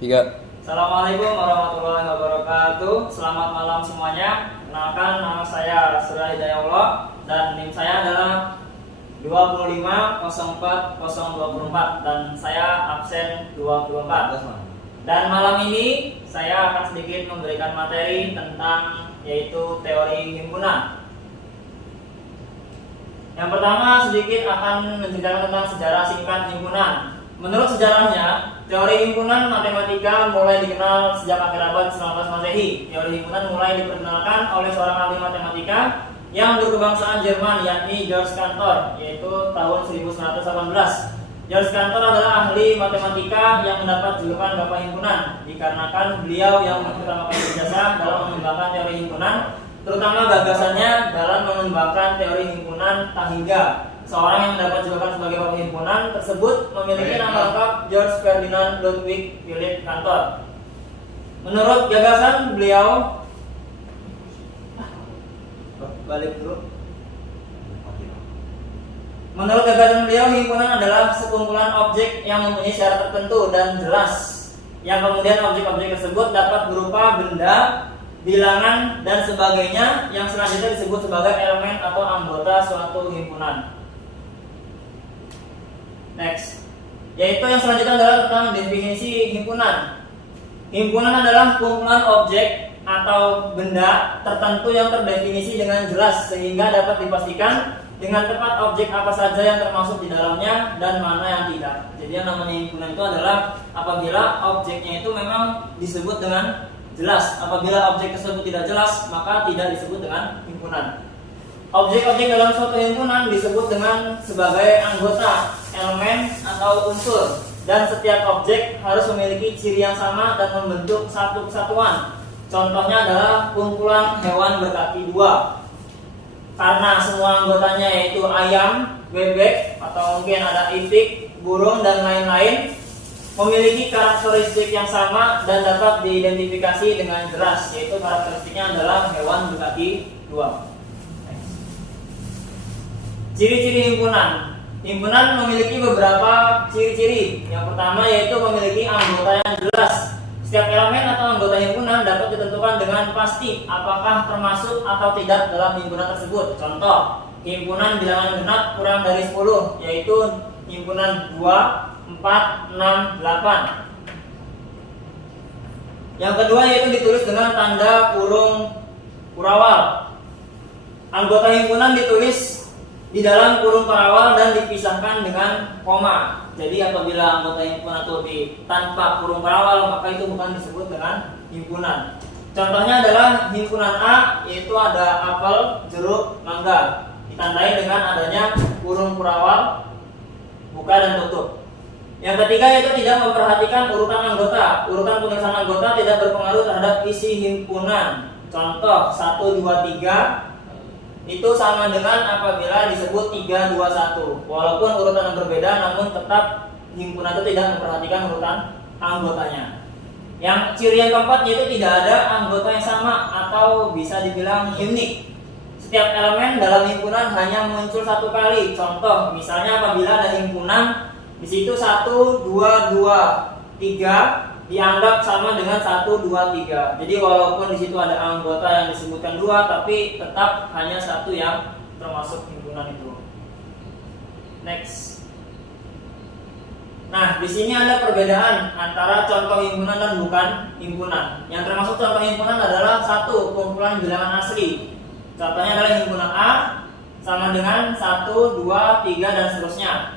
Tiga. Assalamualaikum warahmatullahi wabarakatuh. Selamat malam semuanya. Kenalkan, nama saya Surya Hidayatullah dan NIM saya adalah 2504024 dan saya absen 24. Dan malam ini saya akan sedikit memberikan materi tentang yaitu teori himpunan. Yang pertama sedikit akan menceritakan tentang sejarah singkat himpunan. Menurut sejarahnya, teori himpunan matematika mulai dikenal sejak akhir abad 19 Masehi. Teori himpunan mulai diperkenalkan oleh seorang ahli matematika yang berkebangsaan Jerman, yakni Georg Cantor, yaitu tahun 1918. Georg Cantor adalah ahli matematika yang mendapat julukan Bapak Himpunan dikarenakan beliau yang pertama kali berjasa dalam mengembangkan teori himpunan, terutama gagasannya dalam mengembangkan teori himpunan Tahingga. Seorang yang mendapat julukan sebagai Bapak Himpunan tersebut memiliki nama lengkap Georg Ferdinand Ludwig Philipp Cantor. Menurut gagasan beliau, Menurut gagasan beliau, himpunan adalah sekumpulan objek yang mempunyai syarat tertentu dan jelas, yang kemudian objek-objek tersebut dapat berupa benda, bilangan, dan sebagainya, yang selanjutnya disebut sebagai elemen atau anggota suatu himpunan. Next, yaitu yang selanjutnya adalah tentang definisi himpunan. Himpunan adalah kumpulan objek atau benda tertentu yang terdefinisi dengan jelas sehingga dapat dipastikan dengan tepat objek apa saja yang termasuk di dalamnya dan mana yang tidak. Jadi yang namanya himpunan itu adalah apabila objeknya itu memang disebut dengan jelas. Apabila objek tersebut tidak jelas, maka tidak disebut dengan himpunan. Objek-objek dalam suatu himpunan disebut dengan sebagai anggota, elemen, atau unsur. Dan setiap objek harus memiliki ciri yang sama dan membentuk satu kesatuan. Contohnya adalah kumpulan hewan berkaki dua. Karena semua anggotanya yaitu ayam, bebek, atau mungkin ada itik, burung, dan lain-lain, memiliki karakteristik yang sama dan dapat diidentifikasi dengan jelas, yaitu karakteristiknya adalah hewan berkaki dua. Ciri-ciri himpunan. Himpunan memiliki beberapa ciri-ciri. Yang pertama yaitu memiliki anggota yang jelas. Setiap elemen atau anggota himpunan dapat ditentukan dengan pasti apakah termasuk atau tidak dalam himpunan tersebut. Contoh, himpunan bilangan genap kurang dari 10, yaitu himpunan 2, 4, 6, 8. Yang kedua yaitu ditulis dengan tanda kurung kurawal. Anggota himpunan ditulis di dalam kurung kurawal dan dipisahkan dengan koma. Jadi apabila anggota himpunan itu tanpa kurung kurawal, maka itu bukan disebut dengan himpunan. Contohnya adalah himpunan A, yaitu ada apel, jeruk, mangga, ditandai dengan adanya kurung kurawal, buka dan tutup. Yang ketiga yaitu tidak memperhatikan urutan anggota. Urutan penulisan anggota tidak berpengaruh terhadap isi himpunan. Contoh 1, 2, 3 itu sama dengan apabila disebut 3, 2, 1. Walaupun urutan yang berbeda, namun tetap himpunan itu tidak memperhatikan urutan anggotanya. Yang ciri yang keempat yaitu tidak ada anggota yang sama atau bisa dibilang unik. Setiap elemen dalam himpunan hanya muncul satu kali. Contoh, misalnya apabila ada himpunan di situ 1, 2, 2, 3 dianggap sama dengan 1, 2, 3. Jadi walaupun di situ ada anggota yang disebutkan 2, tapi tetap hanya satu yang termasuk himpunan itu. Next. Nah, di sini ada perbedaan antara contoh himpunan dan bukan himpunan. Yang termasuk contoh himpunan adalah 1, kumpulan bilangan asli. Contohnya adalah himpunan A sama dengan 1, 2, 3 dan seterusnya.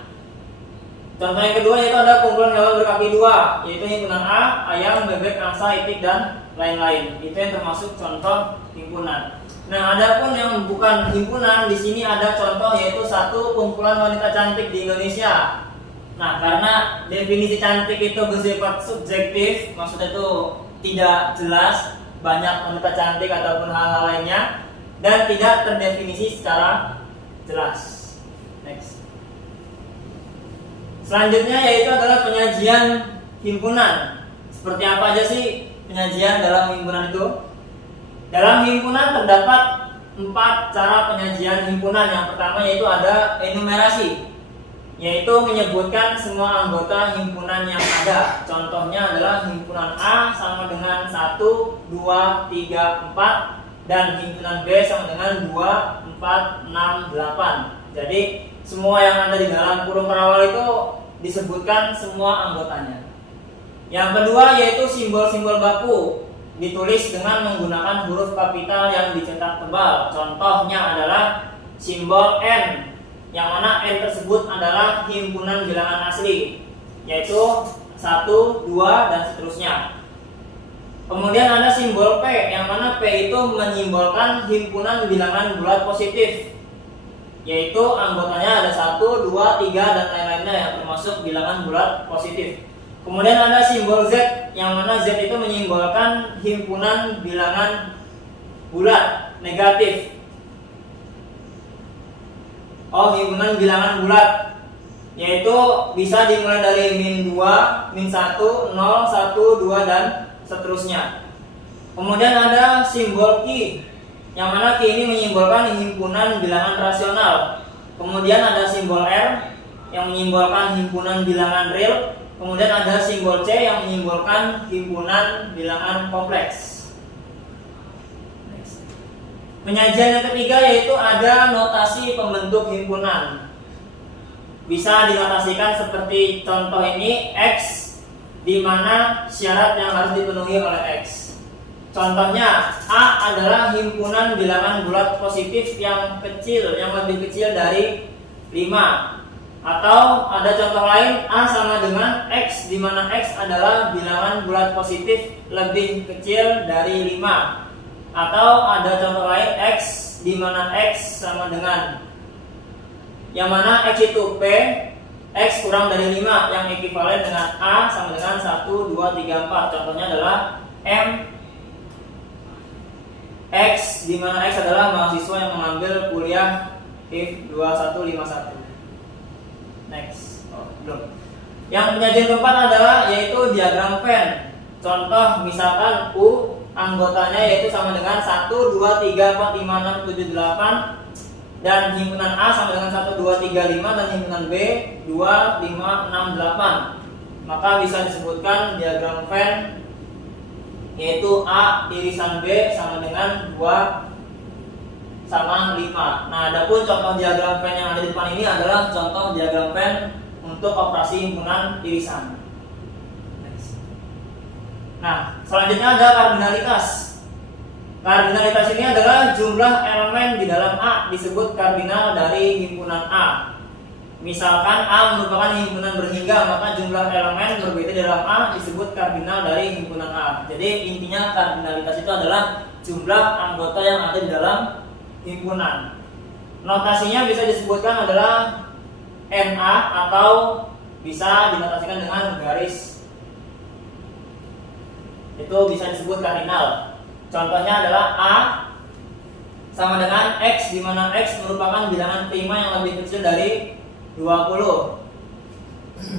Contoh yang kedua yaitu ada kumpulan hewan berkaki dua, yaitu himpunan A, ayam, bebek, angsa, itik, dan lain-lain. Itu yang termasuk contoh himpunan. Nah, adapun yang bukan himpunan, di sini ada contoh yaitu 1, kumpulan wanita cantik di Indonesia. Nah, karena definisi cantik itu bersifat subjektif, maksudnya itu tidak jelas, banyak wanita cantik ataupun hal-hal lainnya, dan tidak terdefinisi secara jelas. Next. Selanjutnya yaitu adalah penyajian himpunan. Seperti apa aja sih penyajian dalam himpunan itu? Dalam himpunan terdapat 4 cara penyajian himpunan. Yang pertama yaitu ada enumerasi. yaitu menyebutkan semua anggota himpunan yang ada. Contohnya adalah himpunan A sama dengan 1, 2, 3, 4, dan himpunan B sama dengan 2, 4, 6, 8. Jadi semua yang ada di dalam kurung perawal itu disebutkan semua anggotanya. Yang kedua yaitu simbol-simbol baku, ditulis dengan menggunakan huruf kapital yang dicetak tebal. Contohnya adalah simbol N, yang mana N tersebut adalah himpunan bilangan asli, yaitu 1, 2, dan seterusnya. Kemudian ada simbol P, yang mana P itu menyimbolkan himpunan bilangan bulat positif, yaitu anggotanya ada 1, 2, 3, dan lain-lainnya yang termasuk bilangan bulat positif. Kemudian ada simbol Z, yang mana Z itu menyimbolkan himpunan bilangan bulat negatif. Himpunan bilangan bulat, yaitu bisa dimulai dari -2, -1, 0, 1, 2, dan seterusnya. Kemudian ada simbol Q, yang mana Q ini menyimbolkan himpunan bilangan rasional. Kemudian ada simbol R yang menyimbolkan himpunan bilangan real. Kemudian ada simbol C yang menyimbolkan himpunan bilangan kompleks. Penyajian yang ketiga yaitu ada notasi pembentuk himpunan. Bisa dinotasikan seperti contoh ini X, di mana syarat yang harus dipenuhi oleh X. Contohnya A adalah himpunan bilangan bulat positif yang kecil, yang lebih kecil dari 5. Atau ada contoh lain, A sama dengan X, di mana X adalah bilangan bulat positif lebih kecil dari 5. Atau ada contoh lain, X, di mana X sama dengan, yang mana X itu P, X kurang dari 5, yang ekivalen dengan A sama dengan 1, 2, 3, 4. Contohnya adalah M, X, di mana X adalah mahasiswa yang mengambil kuliah HIF 2151. Next. Belum. Yang penyajian keempat adalah yaitu diagram Venn. Contoh misalkan U, anggotanya yaitu sama dengan 1, 2, 3, 4, 5, 6, 7, 8, dan himpunan A sama dengan 1, 2, 3, 5, dan himpunan B 2, 5, 6, 8. Maka bisa disebutkan diagram Venn yaitu A irisan B sama dengan 2 sama 5. Nah, adapun contoh diagram Venn yang ada di depan ini adalah contoh diagram Venn untuk operasi himpunan irisan. Nah, selanjutnya ada kardinalitas. Kardinalitas ini adalah jumlah elemen di dalam A disebut kardinal dari himpunan A. Misalkan A merupakan himpunan berhingga, maka jumlah elemen berbeda di dalam A disebut kardinal dari himpunan A. Jadi intinya kardinalitas itu adalah jumlah anggota yang ada di dalam himpunan. Notasinya bisa disebutkan adalah NA atau bisa dinotasikan dengan garis. Itu bisa disebut kardinal. Contohnya adalah A sama dengan X, di mana X merupakan bilangan prima yang lebih kecil dari 20,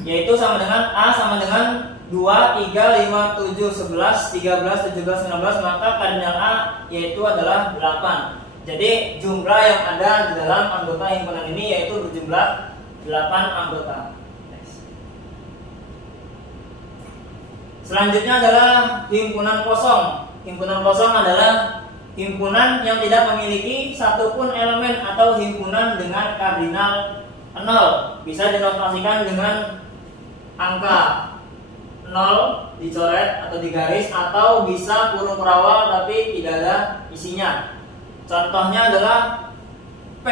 yaitu sama dengan A sama dengan 2, 3, 5, 7, 11, 13, 17, 19, maka kardinal A yaitu adalah 8. Jadi jumlah yang ada di dalam anggota himpunan ini yaitu berjumlah 8 anggota. Selanjutnya adalah himpunan kosong. Himpunan kosong adalah himpunan yang tidak memiliki satupun elemen atau himpunan dengan kardinal 0. Bisa dinotasikan dengan angka 0 dicoret atau digaris, atau bisa kurung perawal tapi tidak ada isinya. Contohnya adalah P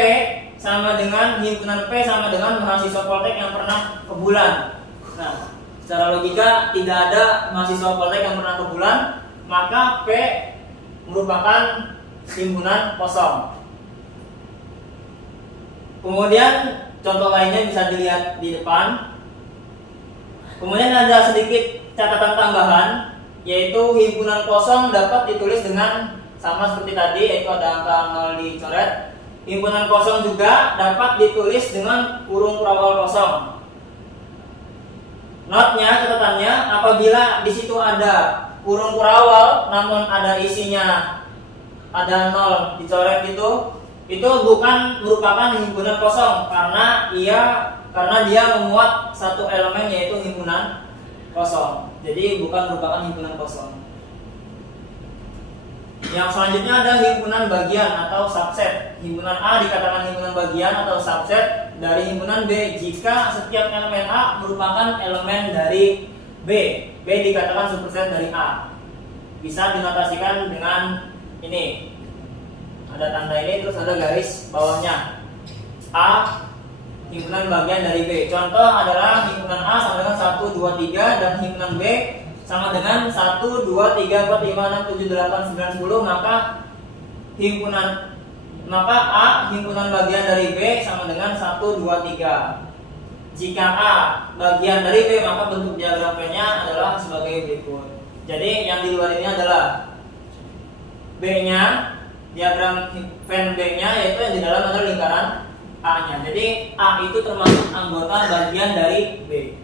sama dengan himpunan P sama dengan mahasiswa Poltek yang pernah ke bulan. Nah, secara logika tidak ada mahasiswa Poltek yang pernah ke bulan, maka P merupakan himpunan kosong. Kemudian contoh lainnya bisa dilihat di depan. Kemudian ada sedikit catatan tambahan, yaitu himpunan kosong dapat ditulis dengan sama seperti tadi, yaitu ada angka 0 dicoret. Himpunan kosong juga dapat ditulis dengan kurung perawal kosong. Notnya, catatannya, apabila di situ ada kurung perawal namun ada isinya ada 0 dicoret itu bukan merupakan himpunan kosong, karena ia karena dia memuat satu elemen yaitu himpunan kosong. Jadi bukan merupakan himpunan kosong. Yang selanjutnya ada himpunan bagian atau subset. Himpunan A dikatakan himpunan bagian atau subset dari himpunan B jika setiap elemen A merupakan elemen dari B. B dikatakan superset dari A. Bisa dinotasikan dengan ini. Ada tanda ini terus ada garis bawahnya. A himpunan bagian dari B. Contoh adalah himpunan A sama dengan 1, 2, 3 dan himpunan B sama dengan 1, 2, 3, 4, 5, 6, 7, 8, 9, 10. Maka A himpunan bagian dari B sama dengan 1, 2, 3. Jika A bagian dari B maka bentuk diagram V-nya adalah sebagai berikut. Jadi yang di luar ini adalah B-nya, diagram Venn B-nya yaitu yang di dalam adalah lingkaran A-nya. Jadi A itu termasuk anggota bagian dari B.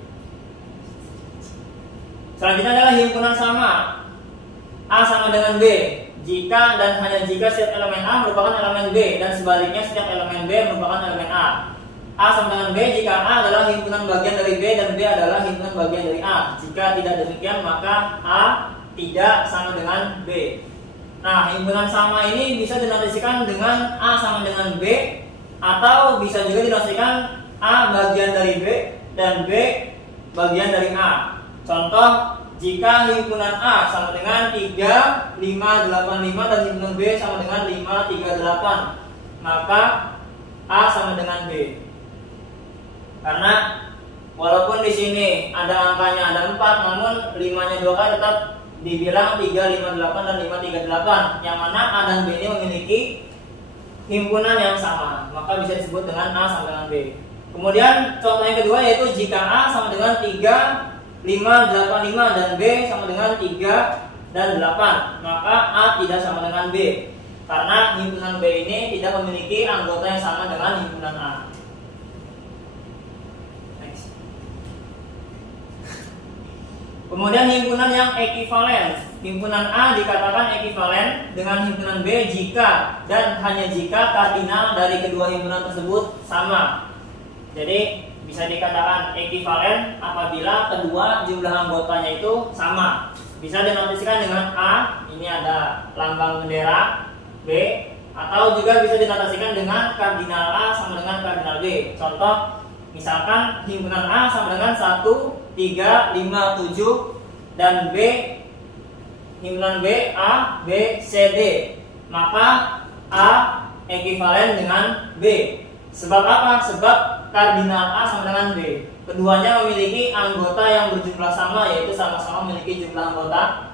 Selanjutnya adalah himpunan sama. A sama dengan B. Jika dan hanya jika setiap elemen A merupakan elemen B dan sebaliknya setiap elemen B merupakan elemen A. A sama dengan B jika A adalah himpunan bagian dari B dan B adalah himpunan bagian dari A. Jika tidak demikian maka A tidak sama dengan B. Nah, himpunan sama ini bisa dinotasikan dengan A sama dengan B atau bisa juga dinotasikan A bagian dari B dan B bagian dari A. Contoh, jika himpunan A sama dengan 3, 5, 8, 5 dan himpunan B sama dengan 5, 3, 8, maka A sama dengan B. Karena walaupun di sini ada angkanya ada 4, namun 5-nya 2 kali tetap dibilang 3, 5, 8 dan 5, 3, 8, yang mana A dan B ini memiliki himpunan yang sama, maka bisa disebut dengan A sama dengan B. Kemudian contoh yang kedua yaitu jika A sama dengan 3, 5, 8, 5 dan B sama dengan 3 dan 8, maka A tidak sama dengan B karena himpunan B ini tidak memiliki anggota yang sama dengan himpunan A. Next. Kemudian himpunan yang ekivalen. Himpunan A dikatakan ekivalen dengan himpunan B jika dan hanya jika kardinal dari kedua himpunan tersebut sama. Jadi bisa dikatakan ekivalen apabila kedua jumlah anggotanya itu sama. Bisa dinotasikan dengan A, ini ada lambang bendera B, atau juga bisa dinotasikan dengan kardinal A sama dengan kardinal B. Contoh, misalkan himpunan A sama dengan 1, 3, 5, 7 dan B himpunan B A, B, C, D. Maka A ekivalen dengan B. Sebab apa? Sebab kardinal A sama dengan B. Keduanya memiliki anggota yang berjumlah sama, yaitu sama-sama memiliki jumlah anggota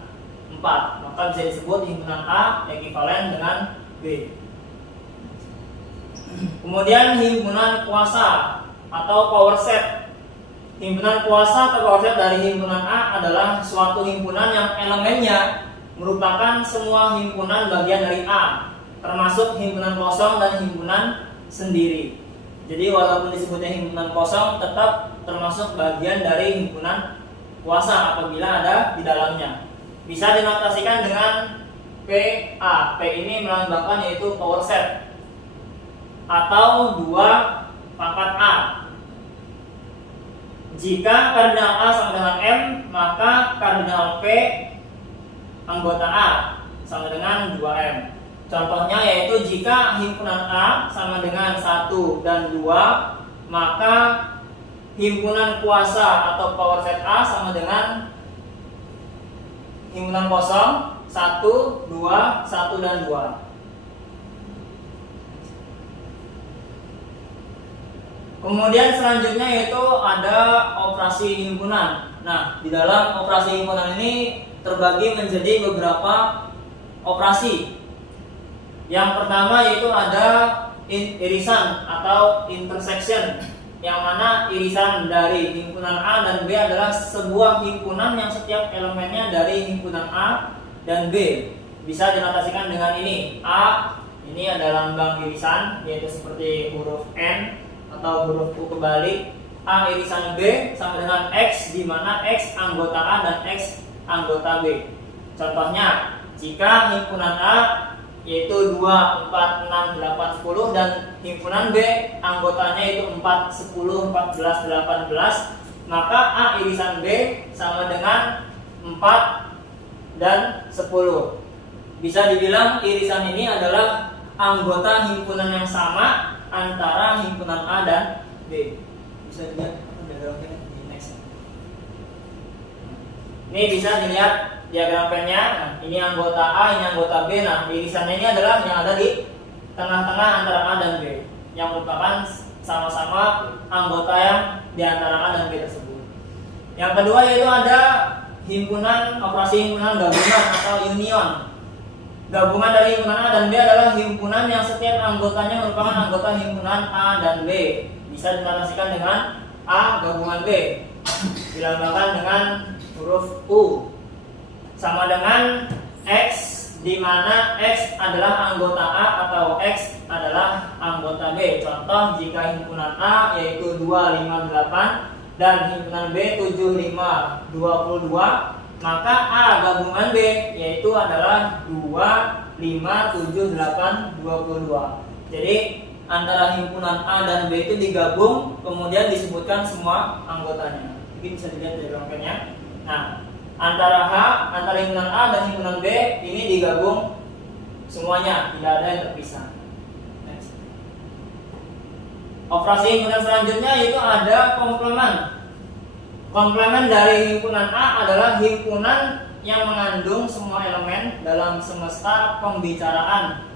4. Maka bisa disebut himpunan A ekivalen dengan B. Kemudian himpunan kuasa atau power set. Himpunan kuasa atau power set dari himpunan A adalah suatu himpunan yang elemennya merupakan semua himpunan bagian dari A, termasuk himpunan kosong dan himpunan sendiri. Jadi walaupun disebutnya himpunan kosong, tetap termasuk bagian dari himpunan kuasa apabila ada di dalamnya. Bisa dinotasikan dengan PA. P ini melambangkan yaitu power set atau 2 pangkat A. Jika kardinal A sama dengan M, maka kardinal P anggota A sama dengan 2M. Contohnya yaitu jika himpunan A sama dengan 1 dan 2, maka himpunan kuasa atau power set A sama dengan himpunan kosong 1, 2, 1 dan 2. Kemudian selanjutnya yaitu ada operasi himpunan. Nah, di dalam operasi himpunan ini terbagi menjadi beberapa operasi. Yang pertama yaitu ada irisan atau intersection, yang mana irisan dari himpunan A dan B adalah sebuah himpunan yang setiap elemennya dari himpunan A dan B. Bisa dinotasikan dengan ini. A ini ada lambang irisan yaitu seperti huruf N atau huruf U kebalik. A irisan B sama dengan X, di mana X anggota A dan X anggota B. Contohnya, jika himpunan A yaitu 2, 4, 6, 8, 10, dan himpunan B anggotanya itu 4, 10, 14, 18, maka A irisan B sama dengan 4 dan 10. Bisa dibilang irisan ini adalah anggota himpunan yang sama antara himpunan A dan B. Bisa dilihat diagramnya di next. Ini bisa dilihat diagram pennya. Nah, ini anggota A, ini anggota B. Nah, irisannya ini adalah yang ada di tengah-tengah antara A dan B, yang merupakan sama-sama anggota yang di antara A dan B tersebut. Yang kedua yaitu ada himpunan, operasi himpunan gabungan atau union. Gabungan dari himpunan A dan B adalah himpunan yang setiap anggotanya merupakan anggota himpunan A dan B. Bisa dinotasikan dengan A gabungan B, dilambangkan dengan huruf U, sama dengan X, di mana X adalah anggota A atau X adalah anggota B. Contoh, jika himpunan A yaitu 2, 5, 8 dan himpunan B 7, 5, 22, maka A gabungan B yaitu adalah 2, 5, 7, 8, 22. Jadi antara himpunan A dan B itu digabung, kemudian disebutkan semua anggotanya. Mungkin bisa dilihat dari rangkaiannya. Nah, antara himpunan A dan himpunan B ini digabung semuanya, tidak ada yang terpisah. Next. Operasi himpunan selanjutnya yaitu ada komplemen. Komplemen dari himpunan A adalah himpunan yang mengandung semua elemen dalam semesta pembicaraan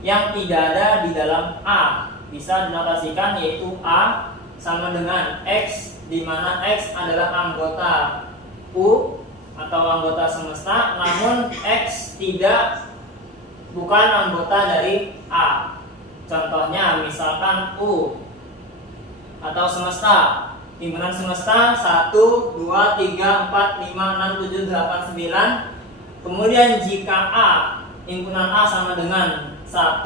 yang tidak ada di dalam A. Bisa dinotasikan yaitu A sama dengan X, di mana X adalah anggota U atau anggota semesta, namun X bukan anggota dari A. Contohnya misalkan U atau semesta, himpunan semesta 1, 2, 3, 4, 5, 6, 7, 8, 9. Kemudian jika A, himpunan A sama dengan 1,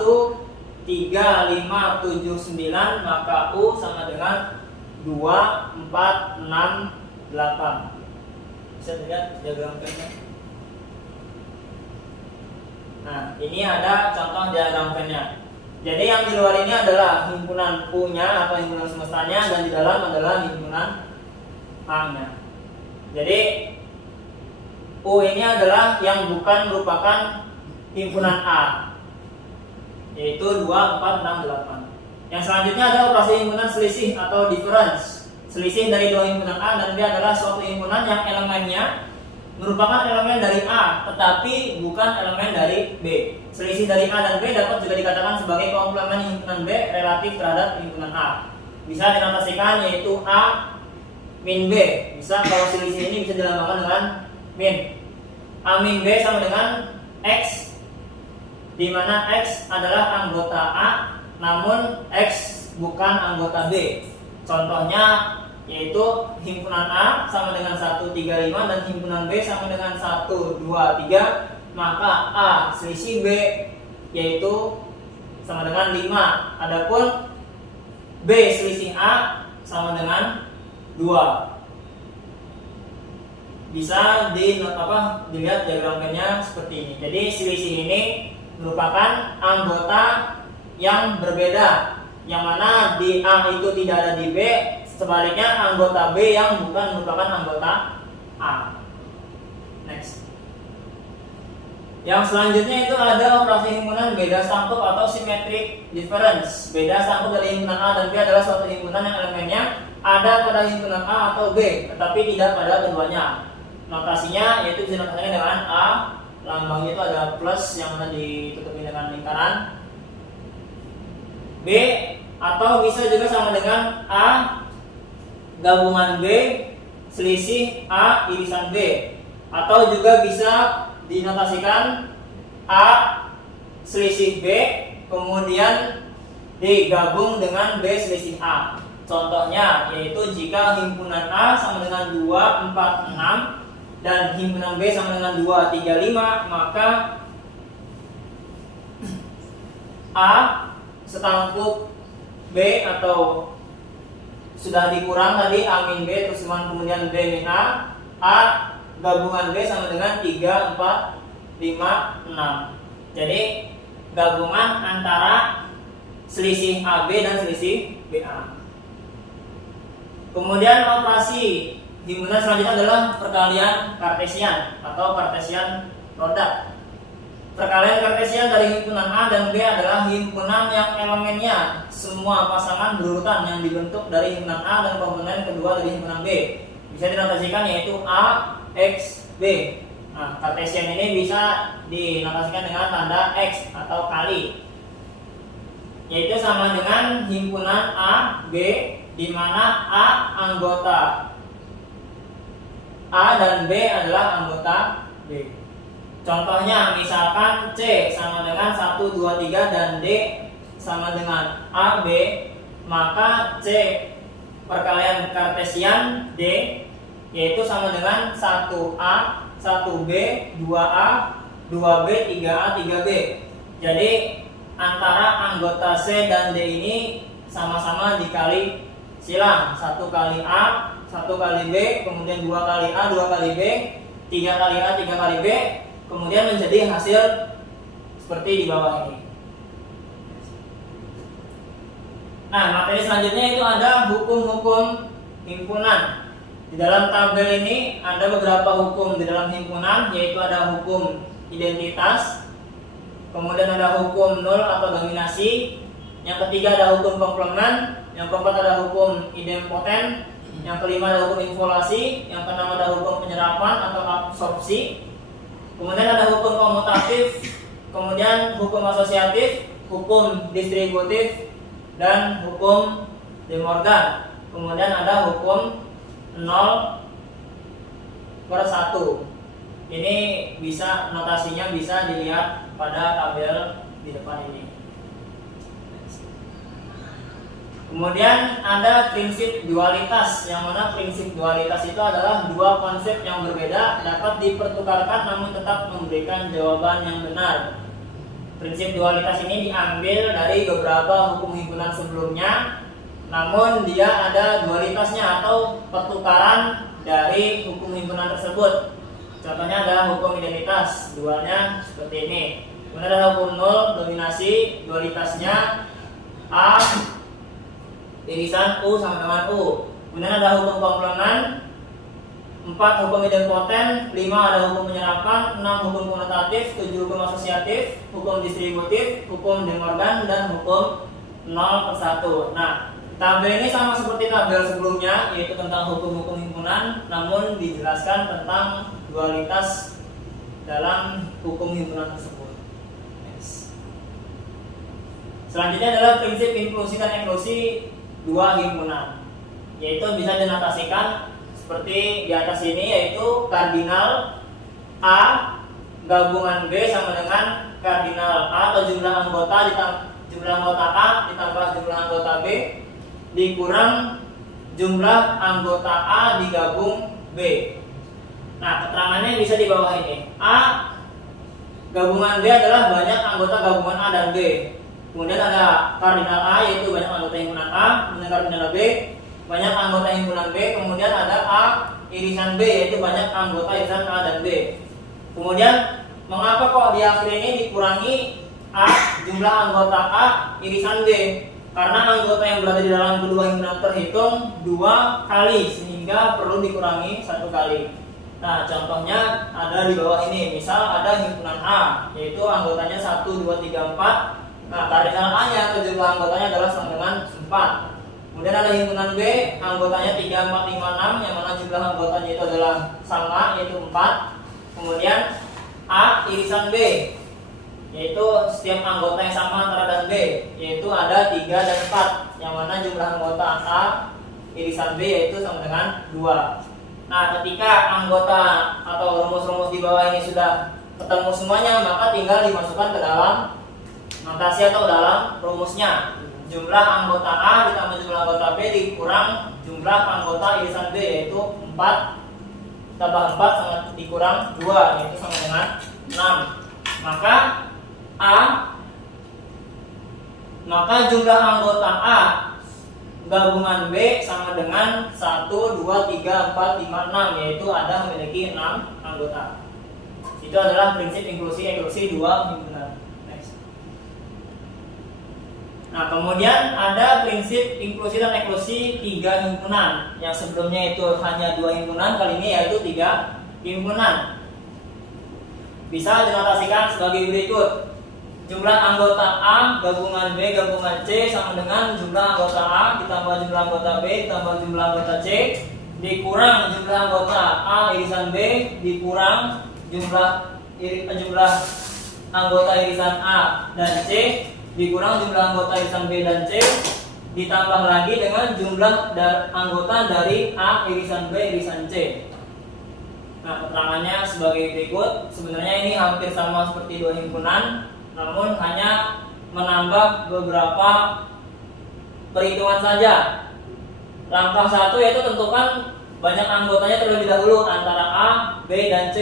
3, 5, 7, 9, maka U sama dengan 2, 4, 6, 8. Bisa dilihat diagram pennya. Nah, ini ada contoh diagram pennya. Jadi yang di luar ini adalah himpunan U-nya atau himpunan semestanya, dan di dalam adalah himpunan A-nya. Jadi U ini adalah yang bukan merupakan himpunan A, yaitu 2, 4, 6, 8. Yang selanjutnya ada operasi himpunan selisih atau difference. Selisih dari dua himpunan A dan B adalah suatu himpunan yang elemennya merupakan elemen dari A tetapi bukan elemen dari B. Selisih dari A dan B dapat juga dikatakan sebagai komplemen himpunan B relatif terhadap himpunan A. Bisa dinotasikan yaitu A min B. Bisa kalau selisih ini bisa dilambangkan dengan min. A min B sama dengan X, di mana X adalah anggota A namun X bukan anggota B. Contohnya yaitu himpunan A sama dengan 1, 3, 5 dan himpunan B sama dengan 1, 2, 3, maka A selisih B yaitu sama dengan 5. Adapun B selisih A sama dengan 2. Bisa dilihat diagramnya seperti ini. Jadi selisih ini merupakan anggota yang berbeda, yang mana di A itu tidak ada di B, sebaliknya anggota B yang bukan merupakan anggota A. Next. Yang selanjutnya itu ada operasi himpunan beda sangkup atau symmetric difference. Beda sangkup dari himpunan A dan B adalah suatu himpunan yang elemennya ada pada himpunan A atau B, tetapi tidak pada keduanya. Notasinya yaitu bisa dinotasikan dengan A, lambangnya itu ada plus yang mana ditutupi dengan lingkaran. B atau bisa juga sama dengan A gabungan B selisih A irisan B, atau juga bisa dinotasikan A selisih B kemudian digabung dengan B selisih A. Contohnya yaitu jika himpunan A sama dengan 2, 4, 6 dan himpunan B sama dengan 2, 3, 5, maka A setangkup B atau sudah dikurang tadi A min B terus kemudian B min A, A gabungan B sama dengan 3, 4, 5, 6. Jadi gabungan antara selisih AB dan selisih BA. Kemudian operasi himpunan selanjutnya adalah perkalian Kartesian atau Kartesian produk. Perkalian Kartesian dari himpunan A dan B adalah himpunan yang elemennya semua pasangan berurutan yang dibentuk dari himpunan A dan komponen kedua dari himpunan B. Bisa dinotasikan yaitu A, X, B. Nah, Kartesian ini bisa dinotasikan dengan tanda X atau kali, yaitu sama dengan himpunan A, B, di mana A anggota A dan B adalah anggota B. Contohnya misalkan C sama dengan 1, 2, 3 dan D sama dengan AB, maka C perkalian Kartesian D yaitu sama dengan 1A, 1B, 2A, 2B, 3A, 3B. Jadi antara anggota C dan D ini sama-sama dikali silang. 1 kali A, 1 kali B, kemudian 2 kali A, 2 kali B, 3 kali A, 3 kali B, kemudian menjadi hasil seperti di bawah ini. Nah, materi selanjutnya itu ada hukum-hukum himpunan. Di dalam tabel ini ada beberapa hukum di dalam himpunan, yaitu ada hukum identitas, kemudian ada hukum nol atau dominasi, yang ketiga ada hukum komplement, yang keempat ada hukum idempoten, yang kelima ada hukum involasi, yang keenam ada hukum penyerapan atau absorpsi, kemudian ada hukum komutatif, kemudian hukum asosiatif, hukum distributif, dan hukum De Morgan. Kemudian ada hukum 0/1. Ini bisa notasinya bisa dilihat pada tabel di depan ini. Kemudian ada prinsip dualitas, yang mana prinsip dualitas itu adalah dua konsep yang berbeda dapat dipertukarkan namun tetap memberikan jawaban yang benar. Prinsip dualitas ini diambil dari beberapa hukum himpunan sebelumnya, namun dia ada dualitasnya atau pertukaran dari hukum himpunan tersebut. Contohnya adalah hukum identitas, dualnya seperti ini. Kemudian ada hukum nol dominasi, dualitasnya A irisan U sama dengan U. Kemudian ada hukum komplement, 4 hukum idempoten, 5 ada hukum penyerapan, 6 hukum komutatif, 7 hukum asosiatif, hukum distributif, hukum De Morgan, dan hukum 0/1. Nah, tabel ini sama seperti tabel sebelumnya, yaitu tentang hukum-hukum himpunan, namun dijelaskan tentang dualitas dalam hukum himpunan tersebut. Selanjutnya adalah prinsip inklusi dan eksklusi dua himpunan, yaitu bisa dinotasikan seperti di atas ini, yaitu kardinal A gabungan B sama dengan kardinal A atau jumlah anggota A ditambah jumlah anggota B dikurang jumlah anggota A digabung B. Nah, keterangannya bisa di bawah ini. A gabungan B adalah banyak anggota gabungan A dan B. Kemudian ada kardinal A yaitu banyak anggota himpunan A, kemudian kardinal B banyak anggota himpunan B, kemudian ada A irisan B yaitu banyak anggota irisan A dan B. Kemudian mengapa kok di akhir ini dikurangi A jumlah anggota A irisan B? Karena anggota yang berada di dalam kedua himpunan terhitung 2 kali sehingga perlu dikurangi 1 kali. Nah, contohnya ada di bawah ini. Misal ada himpunan A yaitu anggotanya 1, 2, 3, 4. Nah, kardinal A-nya atau jumlah anggotanya adalah sama dengan 4. Kemudian ada himpunan B, anggotanya 3, 4, 5, 6, yang mana jumlah anggotanya itu adalah sama, yaitu 4. Kemudian A irisan B, yaitu setiap anggota yang sama antara dan B, yaitu ada 3 dan 4, yang mana jumlah anggota A irisan B yaitu sama dengan 2. Nah, ketika anggota atau rumus-rumus di bawah ini sudah ketemu semuanya, maka tinggal dimasukkan ke dalam notasi atau dalam rumusnya. Jumlah anggota A ditambah jumlah anggota B dikurang jumlah anggota irisan B yaitu 4 tambah 4 sama dikurang 2 yaitu sama dengan 6. Maka jumlah anggota A gabungan B sama dengan 1, 2, 3, 4, 5, 6 yaitu ada memiliki 6 anggota. Itu adalah prinsip inklusi eksklusi dua himpunan. Nah, kemudian ada prinsip inklusi dan eksklusi 3 himpunan. Yang sebelumnya itu hanya 2 himpunan, kali ini yaitu 3 himpunan. Bisa dinotasikan sebagai berikut. Jumlah anggota A gabungan B gabungan C sama dengan jumlah anggota A ditambah jumlah anggota B ditambah jumlah anggota C dikurang jumlah anggota A irisan B dikurang jumlah anggota irisan A dan C dikurang jumlah anggota irisan B dan C ditambah lagi dengan jumlah anggota dari A irisan B irisan C. Nah, keterangannya sebagai berikut. Sebenarnya ini hampir sama seperti 2 himpunan, namun hanya menambah beberapa perhitungan saja. Langkah 1 yaitu tentukan banyak anggotanya terlebih dahulu antara A, B, dan C.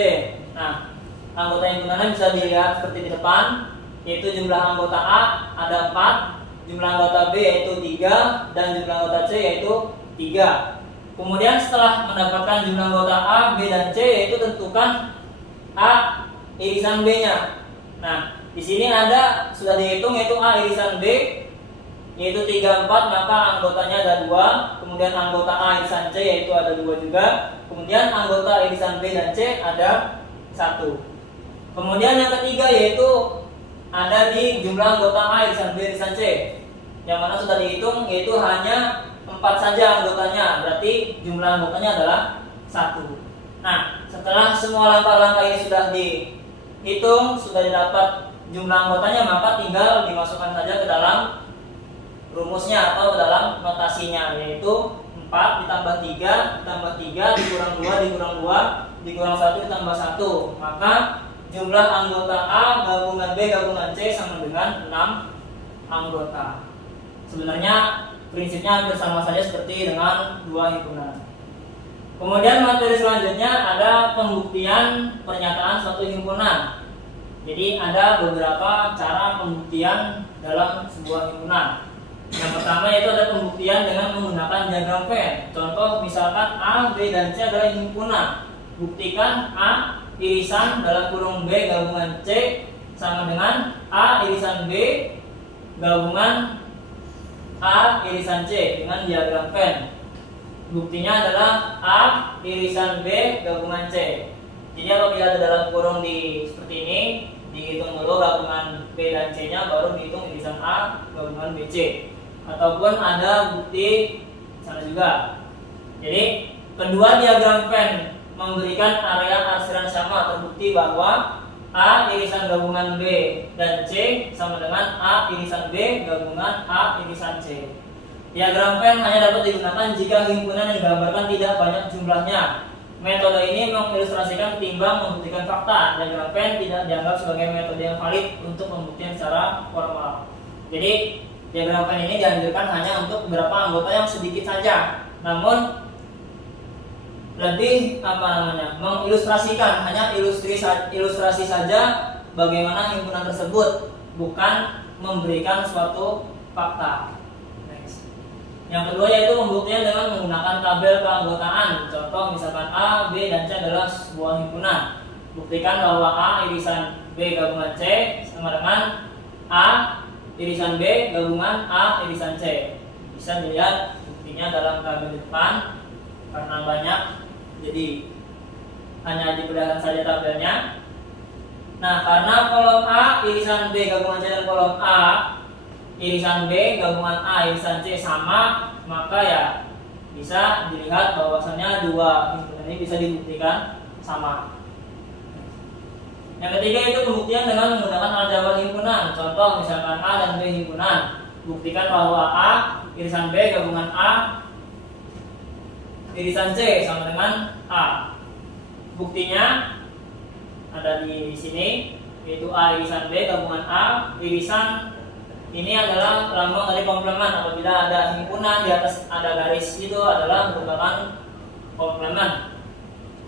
Nah, anggota himpunannya bisa dilihat seperti di depan, yaitu jumlah anggota A ada 4, jumlah anggota B yaitu 3, dan jumlah anggota C yaitu 3. Kemudian setelah mendapatkan jumlah anggota A, B, dan C, yaitu tentukan A irisan B-nya. Nah, di sini ada sudah dihitung yaitu A irisan B yaitu 3, 4, maka anggotanya ada 2. Kemudian anggota A irisan C yaitu ada 2 juga. Kemudian anggota irisan B dan C ada 1. Kemudian yang ketiga yaitu ada di jumlah anggota A irisan B irisan C, yang mana sudah dihitung yaitu hanya 4 saja anggotanya, berarti jumlah anggotanya adalah 1. Nah, setelah semua langkah-langkah ini sudah dihitung, sudah didapat jumlah anggotanya, maka tinggal dimasukkan saja ke dalam rumusnya atau ke dalam notasinya, yaitu 4 ditambah 3 ditambah 3 dikurang 2 dikurang 2 dikurang 1 ditambah 1. Maka jumlah anggota A gabungan B gabungan C sama dengan 6 anggota. Sebenarnya prinsipnya hampir sama saja seperti dengan 2 himpunan. Kemudian materi selanjutnya ada pembuktian pernyataan suatu himpunan. Jadi ada beberapa cara pembuktian dalam sebuah himpunan. Yang pertama yaitu ada pembuktian dengan menggunakan diagram Venn. Contoh misalkan A, B, dan C adalah himpunan. Buktikan A irisan dalam kurung B gabungan C sama dengan A irisan B gabungan A irisan C dengan diagram Venn. Buktinya adalah A irisan B gabungan C. Jadi apabila ada dalam kurung seperti ini, dihitung dulu gabungan B dan C nya, baru dihitung irisan A gabungan BC. Ataupun ada bukti sana juga. Jadi kedua diagram Venn memberikan area arsiran sama, terbukti bahwa A irisan gabungan B dan C sama dengan A irisan B gabungan A irisan C. Diagram Venn hanya dapat digunakan jika himpunan yang digambarkan tidak banyak jumlahnya. Metode ini mengilustrasikan ketimbang membuktikan fakta. Diagram Venn tidak dianggap sebagai metode yang valid untuk pembuktian secara formal. Jadi diagram Venn ini dianjurkan hanya untuk beberapa anggota yang sedikit saja. Namun lebih mengilustrasikan, hanya ilustrasi saja bagaimana himpunan tersebut, bukan memberikan suatu fakta. Next. Yang kedua yaitu pembuktian dengan menggunakan tabel keanggotaan. Contoh misalkan A, B, dan C adalah sebuah himpunan. Buktikan bahwa A irisan B gabungan C sama dengan A irisan B gabungan A irisan C. Bisa dilihat buktinya dalam tabel depan. Karena banyak, jadi hanya diperlihatkan saja tabelnya. Nah, karena kolom A irisan B gabungan C dan kolom A irisan B gabungan A irisan C sama, maka ya bisa dilihat bahwasannya dua himpunan ini bisa dibuktikan sama. Yang ketiga itu pembuktian dengan menggunakan aljabar himpunan. Contoh misalkan A dan B himpunan. Buktikan bahwa A irisan B gabungan A irisan C sama dengan A. Buktinya ada di sini, yaitu A irisan B gabungan A. Irisan ini adalah lambang dari komplemen. Apabila ada himpunan di atas ada garis, itu adalah merupakan komplemen.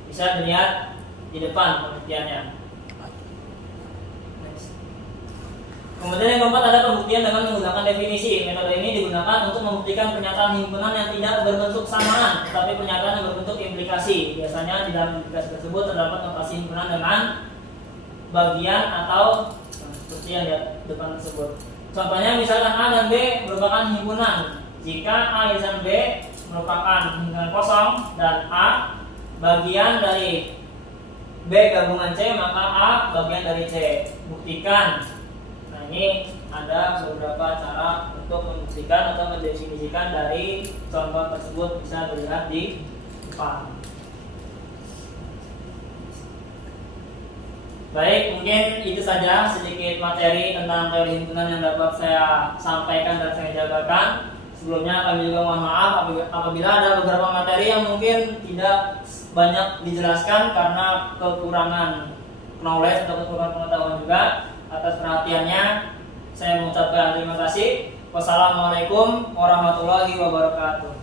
Bisa dilihat di depan pengertiannya. Kemudian yang keempat ada pembuktian dengan menggunakan definisi. Metode ini digunakan untuk membuktikan pernyataan himpunan yang tidak berbentuk samaan, tetapi pernyataan yang berbentuk implikasi. Biasanya di dalam implikasi tersebut terdapat notasi himpunan dengan bagian atau seperti yang di depan tersebut. Contohnya misalkan A dan B merupakan himpunan. Jika A yayasan B merupakan himpunan kosong dan A bagian dari B gabungan C, maka A bagian dari C. Buktikan. Nah, ini ada beberapa cara untuk membuktikan atau mendefinisikan dari contoh tersebut, bisa dilihat di depan. Baik, mungkin itu saja sedikit materi tentang teori himpunan yang dapat saya sampaikan dan saya jabarkan. Sebelumnya kami juga mohon maaf apabila ada beberapa materi yang mungkin tidak banyak dijelaskan karena kekurangan knowledge atau kekurangan pengetahuan juga. Atas perhatiannya saya mengucapkan terima kasih. Wassalamualaikum warahmatullahi wabarakatuh.